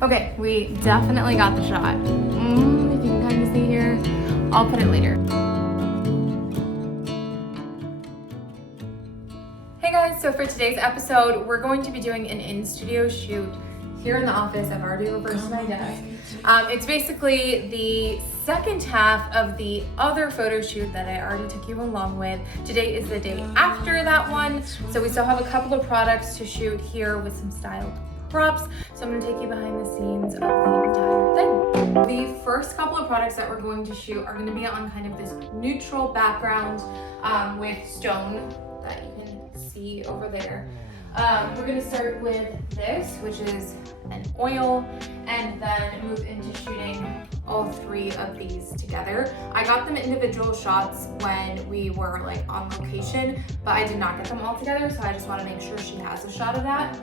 Okay, we definitely got the shot. If you can kind of see here, I'll put it later. Hey guys, so for today's episode, we're going to be doing an in-studio shoot here in the office. I've already reversed my desk. It's basically the second half of the other photo shoot that I already took you along with. Today is the day after that one, so we still have a couple of products to shoot here with some styled props. So I'm going to take you behind the scenes of the entire thing. The first couple of products that we're going to shoot are going to be on kind of this neutral background with stone that you can see over there. We're going to start with this, which is an oil, and then move into shooting all three of these together. I got them individual shots when we were like on location, but I did not get them all together, so I just want to make sure she has a shot of that.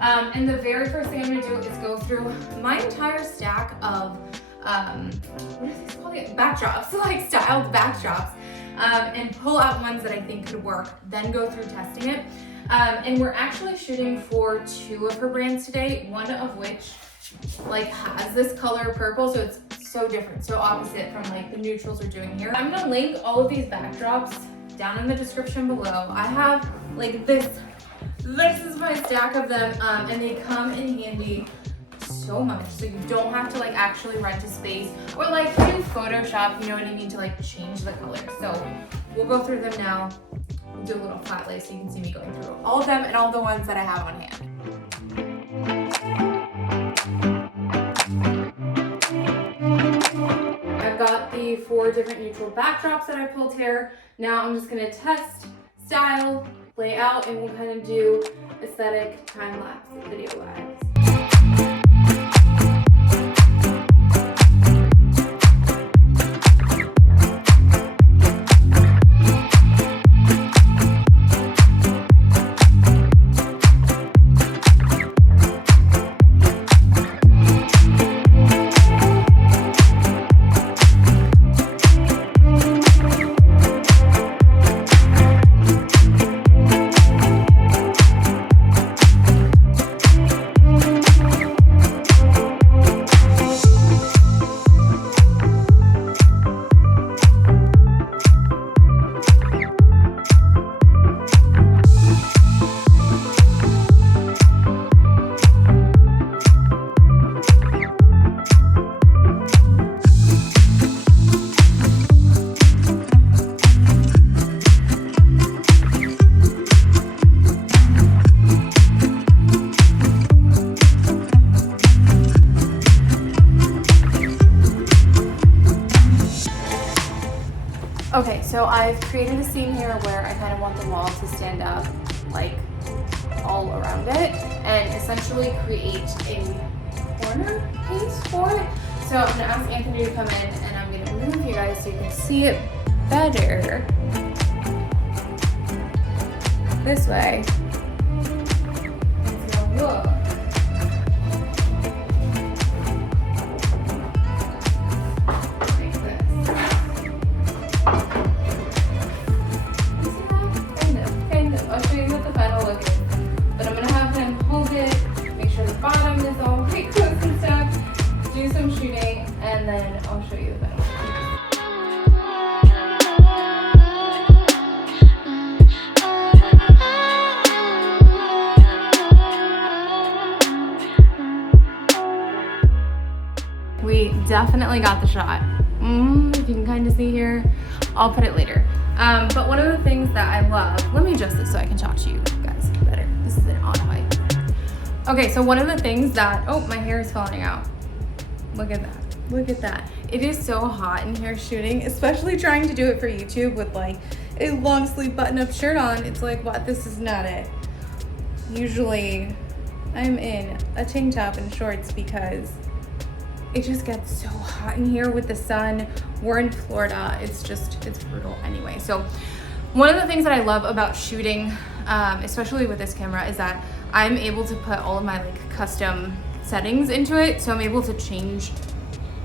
And the very first thing I'm going to do is go through my entire stack of what is this called? Backdrops, like styled backdrops, and pull out ones that I think could work, then go through testing it. And we're actually shooting for two of her brands today, one of which like has this color purple, so it's so different, so opposite from like the neutrals we're doing here. I'm gonna link all of these backdrops down in the description below. I have like this is my stack of them, and they come in handy so much, so you don't have to like actually rent a space or like do Photoshop, you know what I mean, to like change the color. So we'll go through them now. We'll do a little flat lay so you can see me going through all of them and all the ones that I have on hand. I've got the 4 different neutral backdrops that I pulled here. Now I'm just gonna test, style, lay out, and we'll kind of do aesthetic, time-lapse, video-wise. Okay, so I've created a scene here where I kind of want the wall to stand up like all around it and essentially create a corner piece for it. So I'm gonna ask Anthony to come in and I'm gonna move you guys so you can see it better this way. It's gonna look and then I'll show you the final. We definitely got the shot. If you can kind of see here, I'll put it later. But one of the things that I love, let me adjust this so I can talk to you guys better. This is an odd height. Okay, so one of the things that, oh, my hair is falling out. Look at that. Look at that. It is so hot in here shooting, especially trying to do it for YouTube with like a long sleeve button-up shirt on. It's like, what? This is not it. Usually I'm in a tank top and shorts because it just gets so hot in here with the sun. We're in Florida. It's brutal anyway. So one of the things that I love about shooting, especially with this camera, is that I'm able to put all of my like custom settings into it. So I'm able to change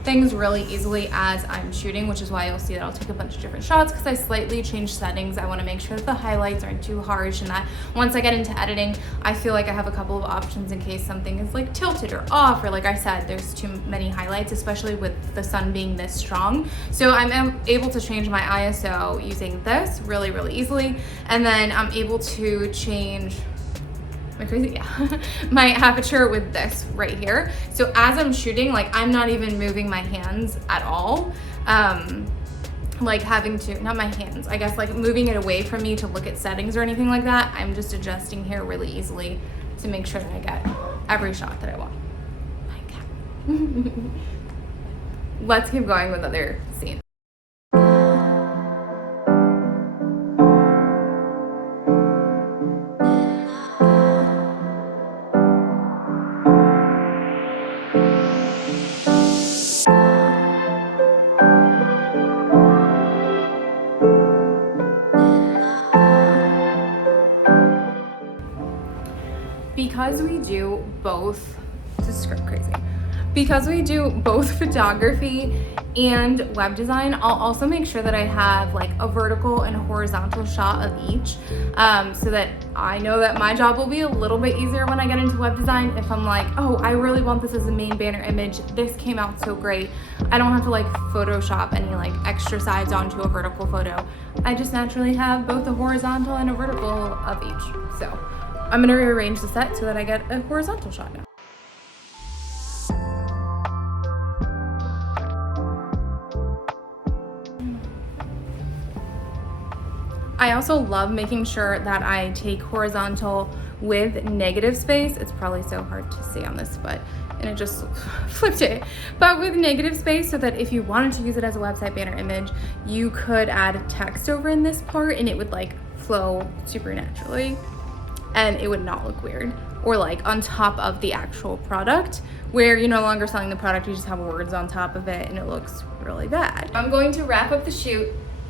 things really easily as I'm shooting, which is why you'll see that I'll take a bunch of different shots because I slightly change settings. I want to make sure that the highlights aren't too harsh and that once I get into editing, I feel like I have a couple of options in case something is like tilted or off, or like I said, there's too many highlights, especially with the sun being this strong. So I'm able to change my ISO using this really, really easily. And then I'm able to change my aperture with this right here. So as I'm shooting, like I'm not even moving my hands at all. Like having to, not my hands, I guess like moving it away from me to look at settings or anything like that. I'm just adjusting here really easily to make sure that I get every shot that I want. My God. Let's keep going with other scenes. Because we do both, this is crazy. Because we do both photography and web design, I'll also make sure that I have like a vertical and a horizontal shot of each, so that I know that my job will be a little bit easier when I get into web design. If I'm like, oh, I really want this as a main banner image, this came out so great, I don't have to like Photoshop any like extra sides onto a vertical photo. I just naturally have both a horizontal and a vertical of each. So I'm gonna rearrange the set so that I get a horizontal shot now. I also love making sure that I take horizontal with negative space. It's probably so hard to see on this, and it just flipped it. But with negative space, so that if you wanted to use it as a website banner image, you could add text over in this part and it would like flow super naturally and it would not look weird. Or like on top of the actual product, where you're no longer selling the product, you just have words on top of it and it looks really bad. I'm going to wrap up the shoot,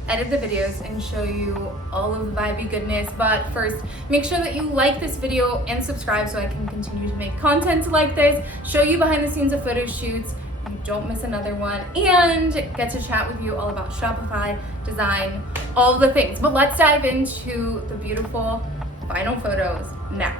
edit the videos, and show you all of the vibey goodness. But first, make sure that you like this video and subscribe so I can continue to make content like this, show you behind the scenes of photo shoots, you don't miss another one, and get to chat with you all about Shopify, design, all the things. But let's dive into the beautiful final photos now.